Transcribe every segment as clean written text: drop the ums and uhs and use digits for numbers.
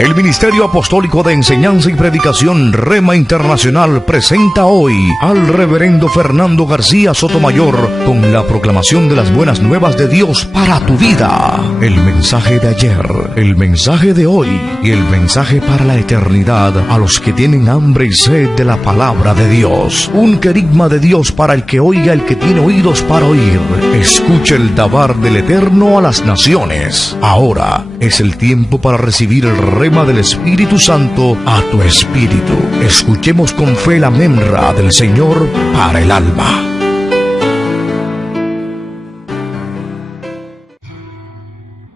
El Ministerio Apostólico de Enseñanza y Predicación Rema Internacional presenta hoy al Reverendo Fernando García Sotomayor con la proclamación de las buenas nuevas de Dios para tu vida. El mensaje de ayer, el mensaje de hoy y el mensaje para la eternidad a los que tienen hambre y sed de la palabra de Dios. Un querigma de Dios para el que oiga, el que tiene oídos para oír. Escucha el dabar del Eterno a las naciones. Ahora es el tiempo para recibir el rema del Espíritu Santo a tu espíritu. Escuchemos con fe la memra del Señor para el alma.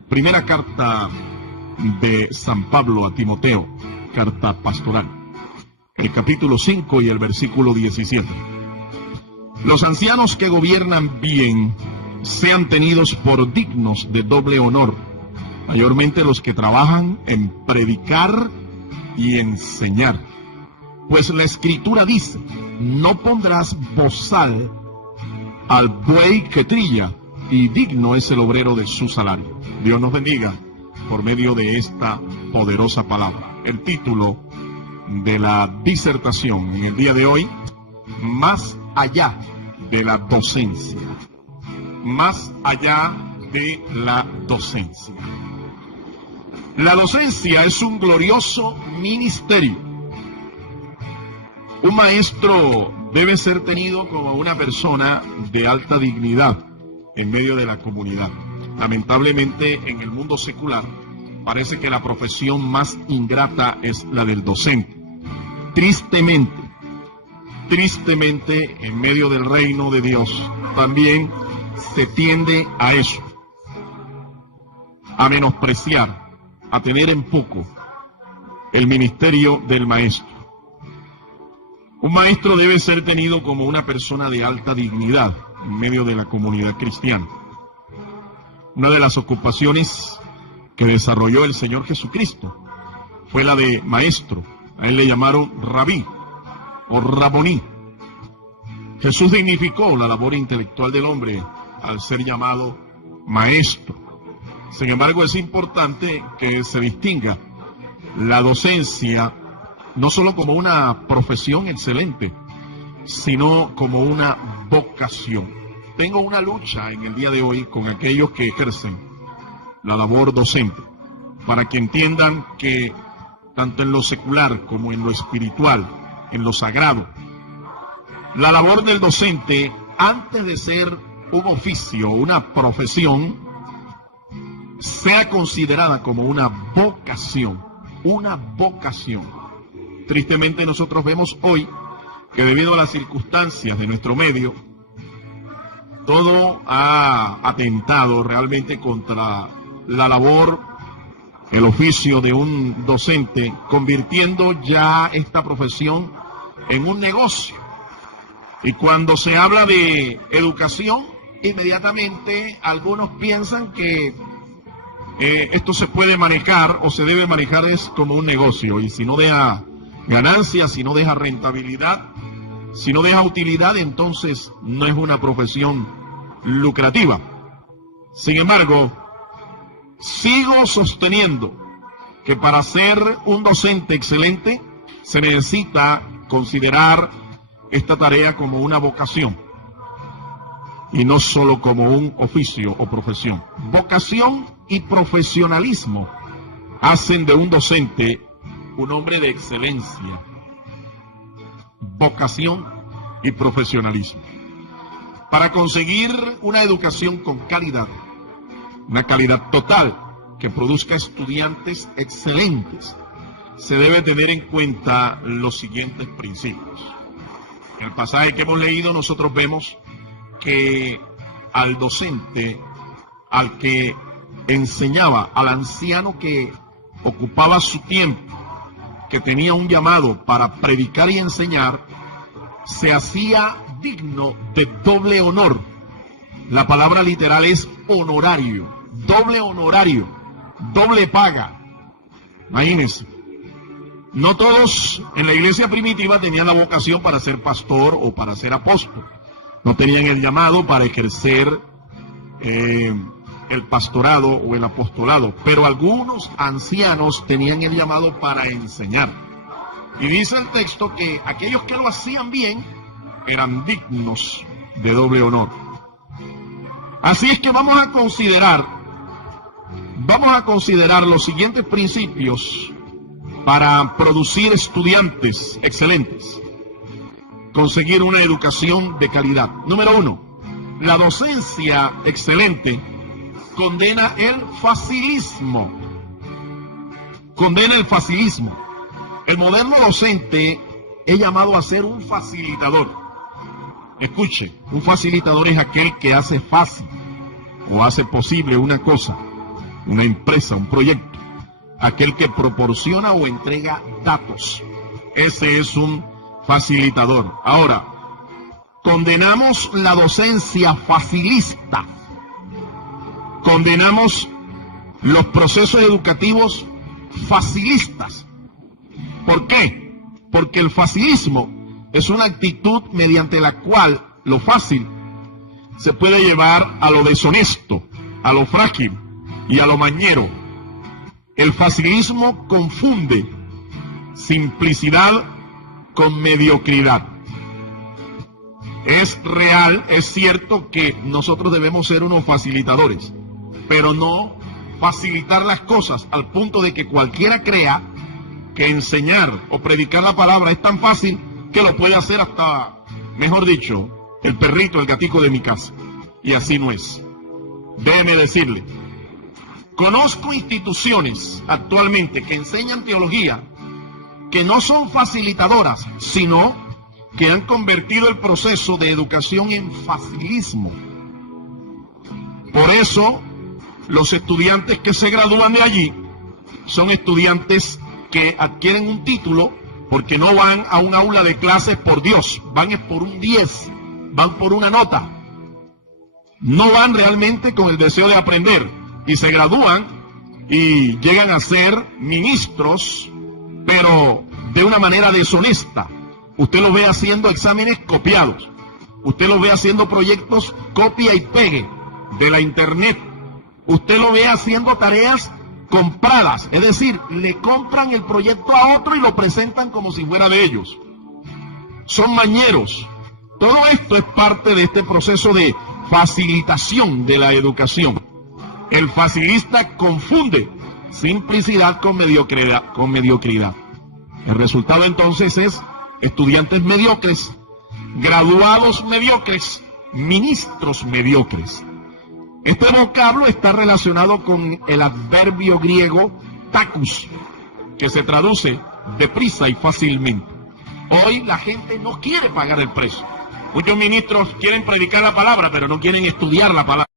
Primera carta de San Pablo a Timoteo, carta pastoral, el capítulo 5 y el versículo 17. Los ancianos que gobiernan bien sean tenidos por dignos de doble honor, mayormente los que trabajan en predicar y enseñar. Pues la Escritura dice: no pondrás bozal al buey que trilla, y digno es el obrero de su salario. Dios nos bendiga por medio de esta poderosa palabra. El título de la disertación en el día de hoy: más allá de la docencia. Más allá de la docencia. La docencia es un glorioso ministerio. Un maestro debe ser tenido como una persona de alta dignidad en medio de la comunidad. Lamentablemente, en el mundo secular, parece que la profesión más ingrata es la del docente. Tristemente, en medio del reino de Dios, también se tiende a eso, a menospreciar, a tener en poco el ministerio del maestro. Un maestro debe ser tenido como una persona de alta dignidad en medio de la comunidad cristiana. Una de las ocupaciones que desarrolló el Señor Jesucristo fue la de maestro. A él le llamaron rabí o raboní. Jesús dignificó la labor intelectual del hombre al ser llamado maestro. Sin embargo, es importante que se distinga la docencia no solo como una profesión excelente, sino como una vocación. Tengo una lucha en el día de hoy con aquellos que ejercen la labor docente, para que entiendan que tanto en lo secular como en lo espiritual, en lo sagrado, la labor del docente, antes de ser un oficio, una profesión, sea considerada como una vocación, una vocación. Tristemente nosotros vemos hoy que debido a las circunstancias de nuestro medio, todo ha atentado realmente contra la labor, el oficio de un docente, convirtiendo ya esta profesión en un negocio. Y cuando se habla de educación, inmediatamente algunos piensan que esto se puede manejar o se debe manejar es como un negocio, y si no deja ganancias, si no deja rentabilidad, si no deja utilidad, entonces no es una profesión lucrativa. Sin embargo, sigo sosteniendo que para ser un docente excelente se necesita considerar esta tarea como una vocación y no solo como un oficio o profesión. Vocación y profesionalismo hacen de un docente un hombre de excelencia. Vocación y profesionalismo. Para conseguir una educación con calidad, una calidad total que produzca estudiantes excelentes, se debe tener en cuenta los siguientes principios. En el pasaje que hemos leído nosotros vemos que al docente, al que enseñaba, al anciano que ocupaba su tiempo, que tenía un llamado para predicar y enseñar, se hacía digno de doble honor. La palabra literal es honorario, doble paga. Imagínense. No todos en la iglesia primitiva tenían la vocación para ser pastor o para ser apóstol. No tenían el llamado para ejercer el pastorado o el apostolado, pero algunos ancianos tenían el llamado para enseñar. Y dice el texto que aquellos que lo hacían bien eran dignos de doble honor. Así es que vamos a considerar los siguientes principios para producir estudiantes excelentes, conseguir una educación de calidad. Número 1, la docencia excelente condena el facilismo. Condena el facilismo. El moderno docente es llamado a ser un facilitador. Escuche, un facilitador es aquel que hace fácil o hace posible una cosa, una empresa, un proyecto. Aquel que proporciona o entrega datos. Ese es un facilitador. Ahora, condenamos la docencia facilista. Condenamos los procesos educativos facilistas. ¿Por qué? Porque el facilismo es una actitud mediante la cual lo fácil se puede llevar a lo deshonesto, a lo frágil y a lo mañero. El facilismo confunde simplicidad con mediocridad. Es real, es cierto que nosotros debemos ser unos facilitadores, pero no facilitar las cosas al punto de que cualquiera crea que enseñar o predicar la palabra es tan fácil que lo puede hacer hasta, mejor dicho, el perrito, el gatico de mi casa. Y así no es. Déjeme decirle, conozco instituciones actualmente que enseñan teología que no son facilitadoras, sino que han convertido el proceso de educación en facilismo. Por eso, los estudiantes que se gradúan de allí son estudiantes que adquieren un título porque no van a un aula de clases por Dios, van por un 10, van por una nota. No van realmente con el deseo de aprender y se gradúan y llegan a ser ministros, pero de una manera deshonesta. Usted lo ve haciendo exámenes copiados, usted lo ve haciendo proyectos copia y pegue de la internet, usted lo ve haciendo tareas compradas, es decir, le compran el proyecto a otro y lo presentan como si fuera de ellos. Son mañeros. Todo esto es parte de este proceso de facilitación de la educación. El facilista confunde simplicidad con mediocridad. El resultado entonces es estudiantes mediocres, graduados mediocres, ministros mediocres. Este vocablo está relacionado con el adverbio griego tacus, que se traduce deprisa y fácilmente. Hoy la gente no quiere pagar el precio. Muchos ministros quieren predicar la palabra, pero no quieren estudiar la palabra.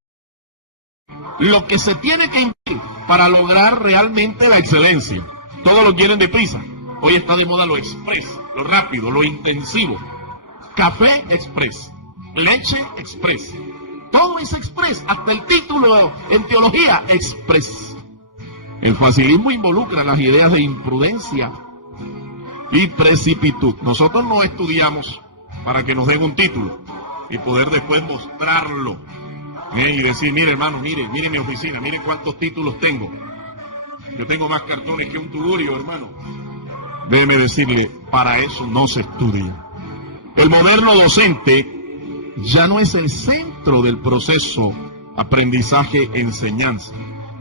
Lo que se tiene que invertir para lograr realmente la excelencia. Todos lo quieren deprisa. Hoy está de moda lo express, lo rápido, lo intensivo. Café express, leche express. Todo es express, hasta el título en teología express. El facilismo involucra las ideas de imprudencia y precipitud. Nosotros no estudiamos para que nos den un título y poder después mostrarlo. Y decir, mire hermano, mire mi oficina, mire cuántos títulos tengo. Yo tengo más cartones que un tugurio, hermano. Déjeme decirle, para eso no se estudia. El moderno docente ya no es el centro del proceso aprendizaje-enseñanza.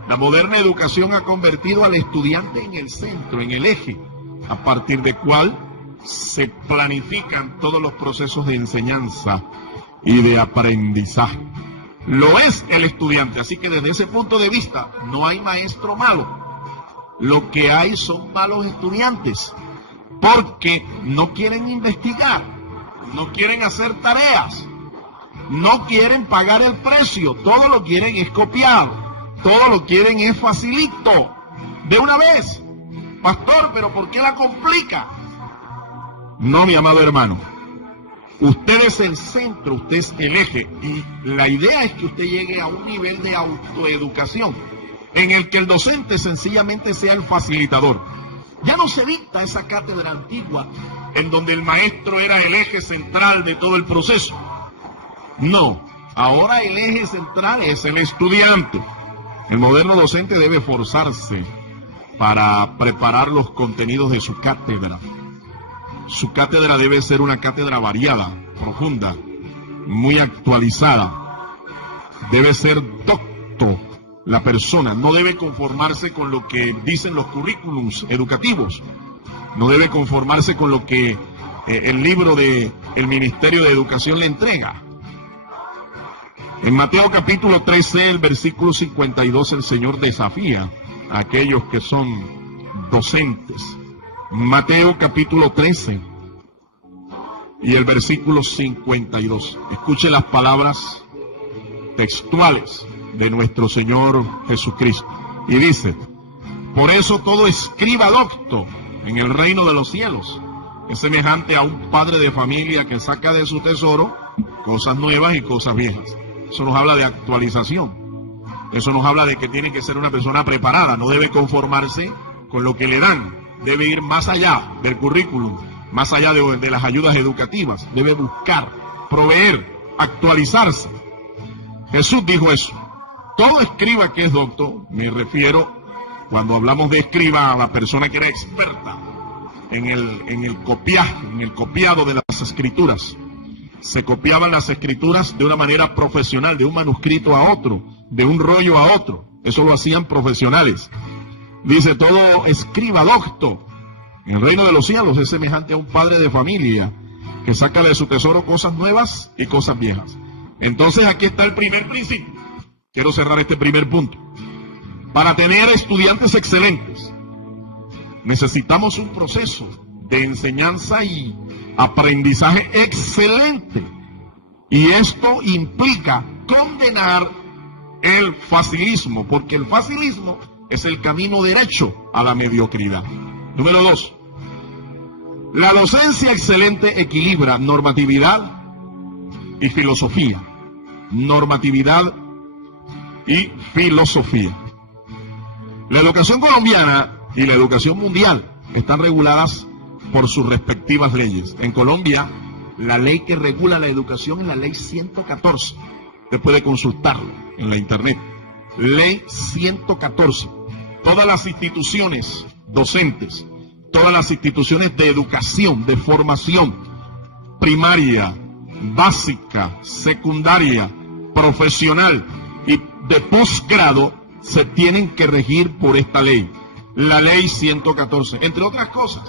La moderna educación ha convertido al estudiante en el centro, en el eje, a partir del cual se planifican todos los procesos de enseñanza y de aprendizaje. Lo es el estudiante, así que desde ese punto de vista no hay maestro malo. Lo que hay son malos estudiantes, porque no quieren investigar, no quieren hacer tareas, no quieren pagar el precio, todo lo quieren es copiado, todo lo quieren es facilito, de una vez. Pastor, pero ¿por qué la complica? No, mi amado hermano, usted es el centro, usted es el eje, y la idea es que usted llegue a un nivel de autoeducación en el que el docente sencillamente sea el facilitador. Ya no se dicta esa cátedra antigua en donde el maestro era el eje central de todo el proceso. No, ahora el eje central es el estudiante. El moderno docente debe esforzarse para preparar los contenidos de su cátedra. Su cátedra debe ser una cátedra variada, profunda, muy actualizada. Debe ser docto la persona, no debe conformarse con lo que dicen los currículums educativos, no debe conformarse con lo que el libro del Ministerio de Educación le entrega. En Mateo capítulo 13, el versículo 52, el Señor desafía a aquellos que son docentes. Mateo capítulo 13 y el versículo 52. Escuche las palabras textuales de nuestro Señor Jesucristo. Y dice: por eso todo escriba docto en el reino de los cielos es semejante a un padre de familia que saca de su tesoro cosas nuevas y cosas viejas. Eso nos habla de actualización. Eso nos habla de que tiene que ser una persona preparada. No debe conformarse con lo que le dan. Debe ir más allá del currículum, más allá de las ayudas educativas. Debe buscar, proveer, actualizarse. Jesús dijo eso. Todo escriba que es docto, me refiero, cuando hablamos de escriba, a la persona que era experta en el copiado de las escrituras. Se copiaban las escrituras de una manera profesional, de un manuscrito a otro, de un rollo a otro. Eso lo hacían profesionales. Dice: todo escriba docto en el reino de los cielos es semejante a un padre de familia que saca de su tesoro cosas nuevas y cosas viejas. Entonces aquí está el primer principio. Quiero cerrar este primer punto. Para tener estudiantes excelentes, necesitamos un proceso de enseñanza y aprendizaje excelente. Y esto implica condenar el facilismo, porque el facilismo es el camino derecho a la mediocridad. Número 2. La docencia excelente equilibra normatividad y filosofía. Normatividad y filosofía. La educación colombiana y la educación mundial están reguladas por sus respectivas leyes. En Colombia, la ley que regula la educación es la ley 114. Usted puede consultarlo en la internet. Ley 114. Todas las instituciones docentes, todas las instituciones de educación, de formación primaria, básica, secundaria, profesional y de posgrado se tienen que regir por esta ley, la ley 114, entre otras cosas.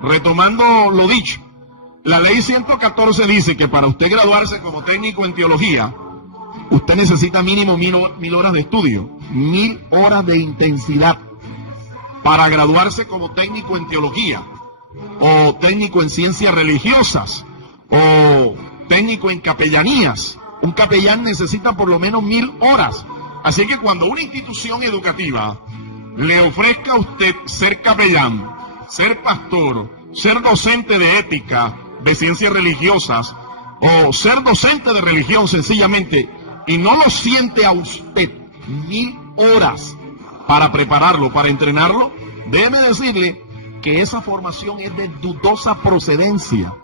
Retomando lo dicho, la ley 114 dice que para usted graduarse como técnico en teología, usted necesita mínimo 1000 horas de estudio, 1000 horas de intensidad. Para graduarse como técnico en teología, o técnico en ciencias religiosas, o técnico en capellanías, un capellán necesita por lo menos 1000 horas. Así que cuando una institución educativa le ofrezca a usted ser capellán, ser pastor, ser docente de ética, de ciencias religiosas, o ser docente de religión sencillamente, y no lo siente a usted 1000 horas para prepararlo, para entrenarlo, déjeme decirle que esa formación es de dudosa procedencia.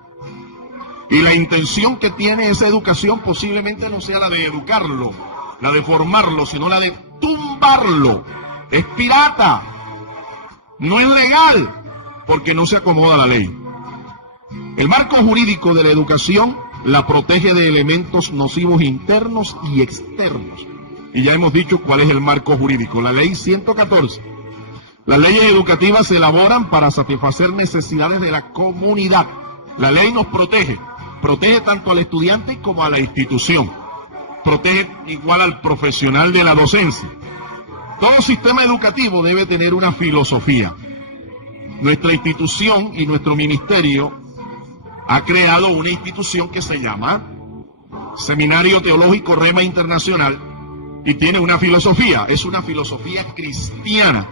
Y la intención que tiene esa educación posiblemente no sea la de educarlo, la de formarlo, sino la de tumbarlo. Es pirata, no es legal, porque no se acomoda a la ley. El marco jurídico de la educación la protege de elementos nocivos internos y externos. Y ya hemos dicho cuál es el marco jurídico, la ley 114. Las leyes educativas se elaboran para satisfacer necesidades de la comunidad. La ley nos protege tanto al estudiante como a la institución. Protege igual al profesional de la docencia. Todo sistema educativo debe tener una filosofía. Nuestra institución y nuestro ministerio ha creado una institución que se llama Seminario Teológico Rema Internacional y tiene una filosofía, es una filosofía cristiana.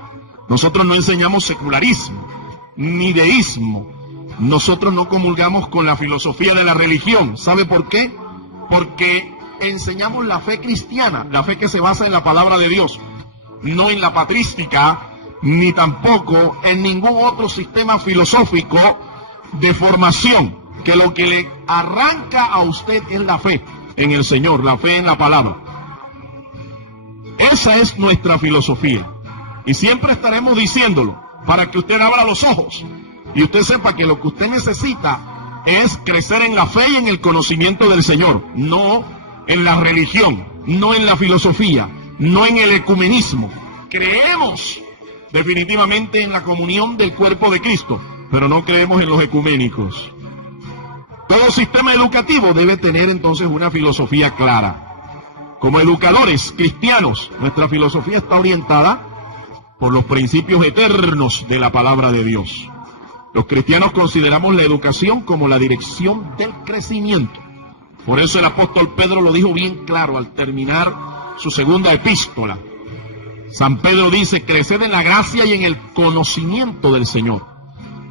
Nosotros no enseñamos secularismo, ni deísmo. Nosotros no comulgamos con la filosofía de la religión. ¿Sabe por qué? Porque enseñamos la fe cristiana, la fe que se basa en la palabra de Dios, no en la patrística, ni tampoco en ningún otro sistema filosófico de formación, que lo que le arranca a usted es la fe en el Señor, la fe en la palabra. Esa es nuestra filosofía. Y siempre estaremos diciéndolo para que usted abra los ojos y usted sepa que lo que usted necesita es crecer en la fe y en el conocimiento del Señor, no en la religión, no en la filosofía, no en el ecumenismo. Creemos definitivamente en la comunión del cuerpo de Cristo, pero no creemos en los ecuménicos. Todo sistema educativo debe tener entonces una filosofía clara. Como educadores cristianos, nuestra filosofía está orientada por los principios eternos de la palabra de Dios. Los cristianos consideramos la educación como la dirección del crecimiento. Por eso el apóstol Pedro lo dijo bien claro al terminar su segunda epístola. San Pedro dice: creced en la gracia y en el conocimiento del Señor.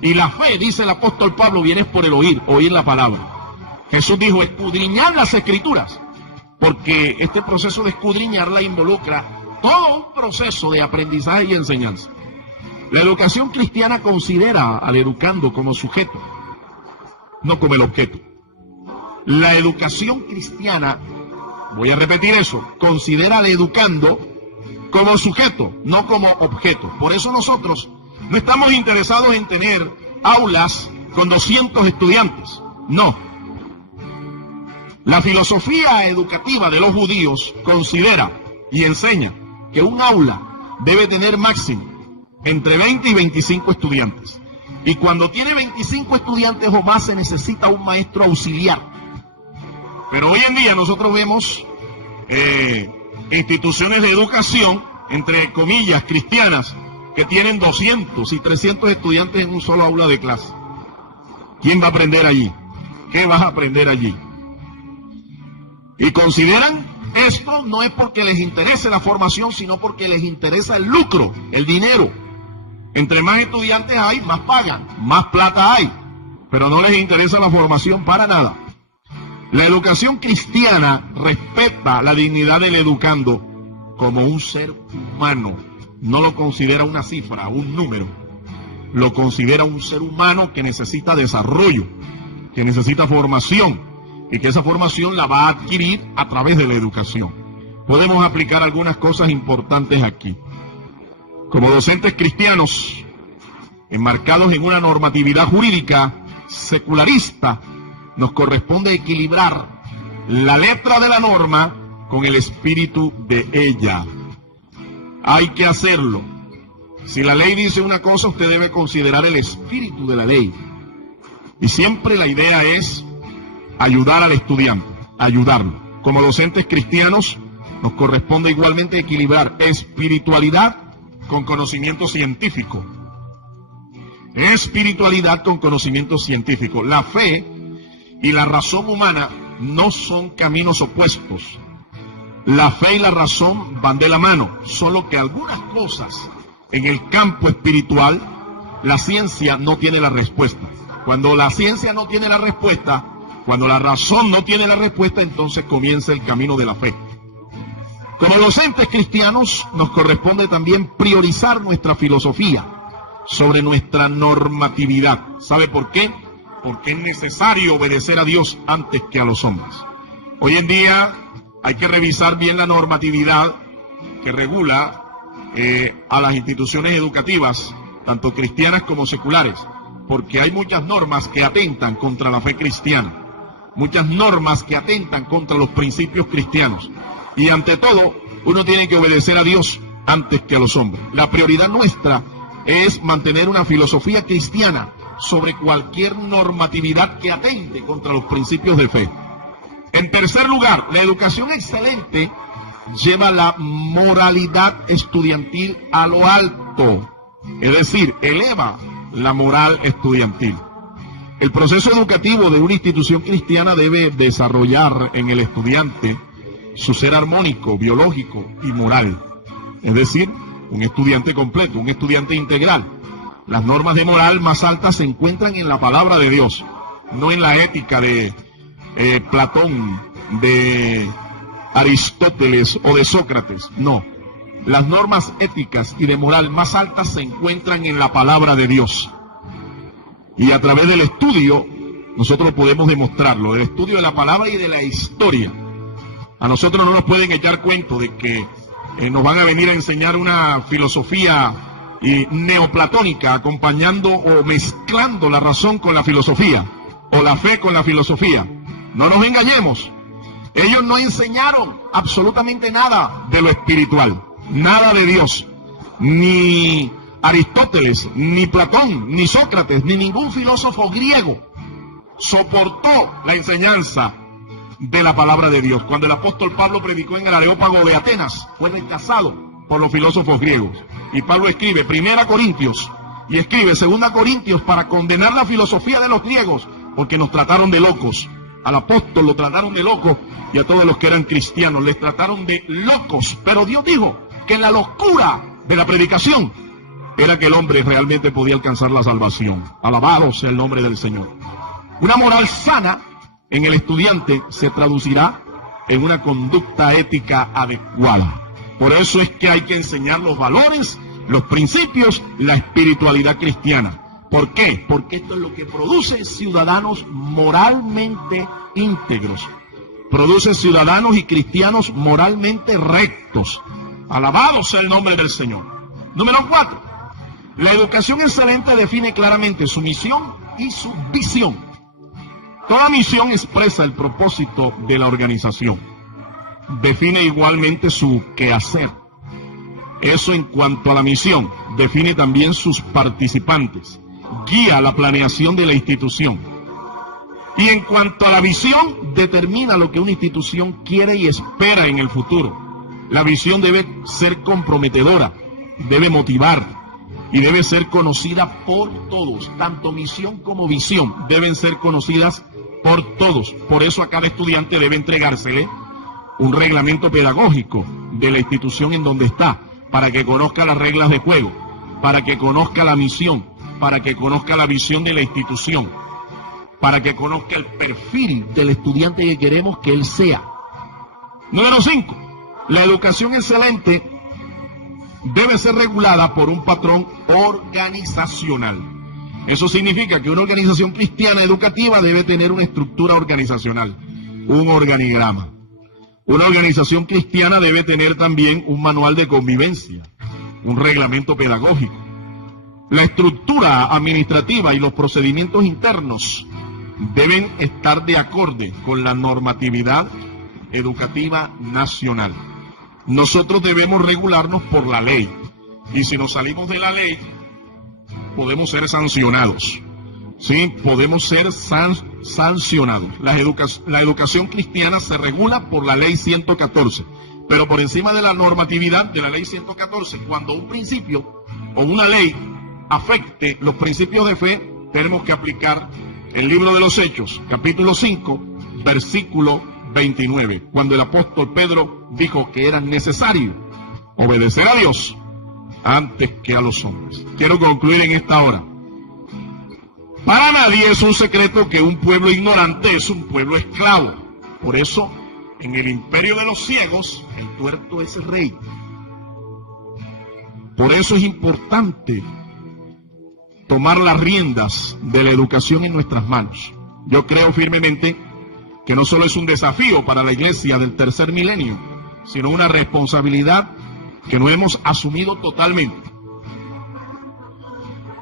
Y la fe, dice el apóstol Pablo, viene por el oír la palabra. Jesús dijo: escudriñad las Escrituras, porque este proceso de escudriñarla involucra todo un proceso de aprendizaje y enseñanza. La educación cristiana considera al educando como sujeto, no como el objeto. La educación cristiana, voy a repetir eso, considera al educando como sujeto, no como objeto. Por eso nosotros no estamos interesados en tener aulas con 200 estudiantes. No. La filosofía educativa de los judíos considera y enseña que un aula debe tener máximo entre 20 y 25 estudiantes. Y cuando tiene 25 estudiantes o más se necesita un maestro auxiliar. Pero hoy en día nosotros vemos instituciones de educación, entre comillas, cristianas, que tienen 200 y 300 estudiantes en un solo aula de clase. ¿Quién va a aprender allí? ¿Qué vas a aprender allí? Y consideran esto no es porque les interese la formación, sino porque les interesa el lucro, el dinero. Entre más estudiantes hay, más pagan, más plata hay, pero no les interesa la formación para nada. La educación cristiana respeta la dignidad del educando como un ser humano. No lo considera una cifra, un número. Lo considera un ser humano que necesita desarrollo, que necesita formación, y que esa formación la va a adquirir a través de la educación. Podemos aplicar algunas cosas importantes aquí. Como docentes cristianos, enmarcados en una normatividad jurídica secularista, nos corresponde equilibrar la letra de la norma con el espíritu de ella. Hay que hacerlo. Si la ley dice una cosa, usted debe considerar el espíritu de la ley. Y siempre la idea es ayudar al estudiante, ayudarlo. Como docentes cristianos, nos corresponde igualmente equilibrar espiritualidad con conocimiento científico. Espiritualidad con conocimiento científico. La fe y la razón humana no son caminos opuestos. La fe y la razón van de la mano, solo que algunas cosas en el campo espiritual, la ciencia no tiene la respuesta. Cuando la ciencia no tiene la respuesta, cuando la razón no tiene la respuesta, entonces comienza el camino de la fe. Como docentes cristianos, nos corresponde también priorizar nuestra filosofía sobre nuestra normatividad. ¿Sabe por qué? Porque es necesario obedecer a Dios antes que a los hombres. Hoy en día hay que revisar bien la normatividad que regula a las instituciones educativas, tanto cristianas como seculares, porque hay muchas normas que atentan contra la fe cristiana. Muchas normas que atentan contra los principios cristianos. Y ante todo, uno tiene que obedecer a Dios antes que a los hombres. La prioridad nuestra es mantener una filosofía cristiana sobre cualquier normatividad que atente contra los principios de fe. En tercer lugar, la educación excelente lleva la moralidad estudiantil a lo alto. Es decir, eleva la moral estudiantil. El proceso educativo de una institución cristiana debe desarrollar en el estudiante su ser armónico, biológico y moral. Es decir, un estudiante completo, un estudiante integral. Las normas de moral más altas se encuentran en la palabra de Dios, no en la ética de Platón, de Aristóteles o de Sócrates. No. Las normas éticas y de moral más altas se encuentran en la palabra de Dios. Y a través del estudio, nosotros podemos demostrarlo, del estudio de la palabra y de la historia. A nosotros no nos pueden echar cuento de que nos van a venir a enseñar una filosofía neoplatónica, acompañando o mezclando la razón con la filosofía, o la fe con la filosofía. No nos engañemos, ellos no enseñaron absolutamente nada de lo espiritual, nada de Dios. Ni Aristóteles, ni Platón, ni Sócrates, ni ningún filósofo griego soportó la enseñanza de la palabra de Dios. Cuando el apóstol Pablo predicó en el Areópago de Atenas, fue rechazado por los filósofos griegos. Y Pablo escribe 1 Corintios y escribe 2 Corintios para condenar la filosofía de los griegos, porque nos trataron de locos. Al apóstol lo trataron de loco, y a todos los que eran cristianos les trataron de locos. Pero Dios dijo que en la locura de la predicación era que el hombre realmente podía alcanzar la salvación. Alabado sea el nombre del Señor. Una moral sana en el estudiante se traducirá en una conducta ética adecuada. Por eso es que hay que enseñar los valores, los principios, la espiritualidad cristiana. ¿Por qué? Porque esto es lo que produce ciudadanos moralmente íntegros. Produce ciudadanos y cristianos moralmente rectos. Alabado sea el nombre del Señor. Número 4. La educación excelente define claramente su misión y su visión. Toda misión expresa el propósito de la organización. Define igualmente su quehacer. Eso en cuanto a la misión. Define también sus participantes. Guía la planeación de la institución. Y en cuanto a la visión, determina lo que una institución quiere y espera en el futuro. La visión debe ser comprometedora, debe motivar y debe ser conocida por todos. Tanto misión como visión deben ser conocidas por todos. Por eso a cada estudiante debe entregársele un reglamento pedagógico de la institución en donde está, para que conozca las reglas de juego, para que conozca la misión, para que conozca la visión de la institución, para que conozca el perfil del estudiante que queremos que él sea. Número 5. La educación excelente debe ser regulada por un patrón organizacional. Eso significa que una organización cristiana educativa debe tener una estructura organizacional, un organigrama. Una organización cristiana debe tener también un manual de convivencia, un reglamento pedagógico. La estructura administrativa y los procedimientos internos deben estar de acorde con la normatividad educativa nacional. Nosotros debemos regularnos por la ley, y si nos salimos de la ley, podemos ser sancionados. Sí, podemos ser sancionados. La educación cristiana se regula por la ley 114, pero por encima de la normatividad de la ley 114, cuando un principio o una ley afecte los principios de fe, tenemos que aplicar el libro de los Hechos, capítulo 5, versículo 29, cuando el apóstol Pedro dijo que era necesario obedecer a Dios antes que a los hombres. Quiero concluir en esta hora. Para nadie es un secreto que un pueblo ignorante es un pueblo esclavo. Por eso, en el imperio de los ciegos, el tuerto es rey. Por eso es importante tomar las riendas de la educación en nuestras manos. Yo creo firmemente que no solo es un desafío para la iglesia del tercer milenio, sino una responsabilidad que no hemos asumido totalmente.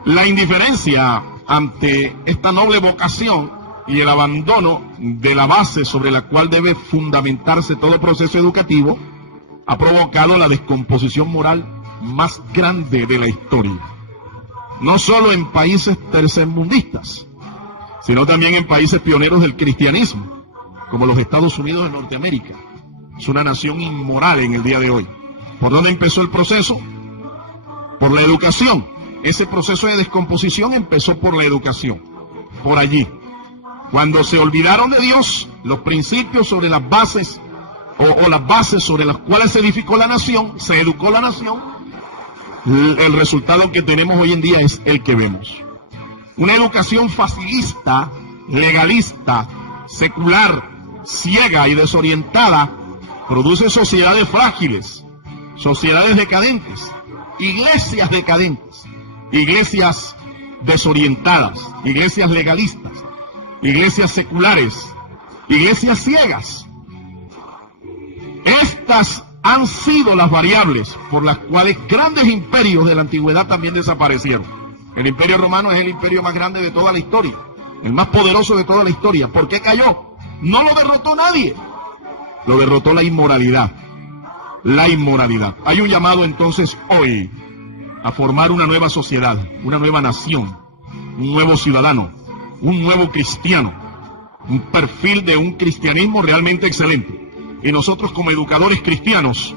La indiferencia ante esta noble vocación y el abandono de la base sobre la cual debe fundamentarse todo proceso educativo ha provocado la descomposición moral más grande de la historia. No solo en países tercermundistas, sino también en países pioneros del cristianismo, como los Estados Unidos de Norteamérica. Es una nación inmoral en el día de hoy. ¿Por dónde empezó el proceso? Por la educación. Ese proceso de descomposición empezó por la educación, por allí. Cuando se olvidaron de Dios, los principios sobre las bases, o las bases sobre las cuales se edificó la nación, se educó la nación, el resultado que tenemos hoy en día es el que vemos. Una educación facilista, legalista, secular, ciega y desorientada, produce sociedades frágiles, sociedades decadentes, iglesias decadentes, iglesias desorientadas, iglesias legalistas, iglesias seculares, iglesias ciegas. Estas han sido las variables por las cuales grandes imperios de la antigüedad también desaparecieron. El imperio romano es el imperio más grande de toda la historia, el más poderoso de toda la historia. ¿Por qué cayó? No lo derrotó nadie, lo derrotó la inmoralidad. La inmoralidad. Hay un llamado entonces hoy a formar una nueva sociedad, una nueva nación, un nuevo ciudadano, un nuevo cristiano, un perfil de un cristianismo realmente excelente. Y nosotros como educadores cristianos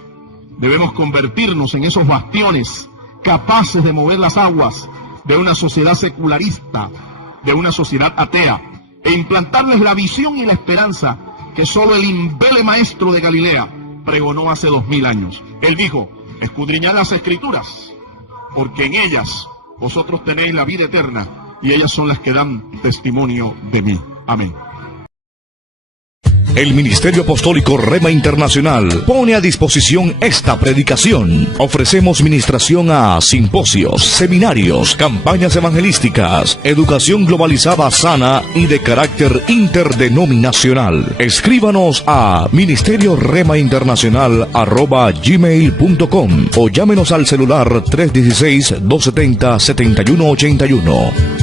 debemos convertirnos en esos bastiones capaces de mover las aguas de una sociedad secularista, de una sociedad atea, e implantarles la visión y la esperanza que solo el imbele maestro de Galilea pregonó hace 2000 años. Él dijo: escudriñad las Escrituras, porque en ellas vosotros tenéis la vida eterna, y ellas son las que dan testimonio de mí. Amén. El Ministerio Apostólico Rema Internacional pone a disposición esta predicación. Ofrecemos ministración a simposios, seminarios, campañas evangelísticas, educación globalizada sana y de carácter interdenominacional. Escríbanos a ministerioremainternacional@gmail.com o llámenos al celular 316-270-7181.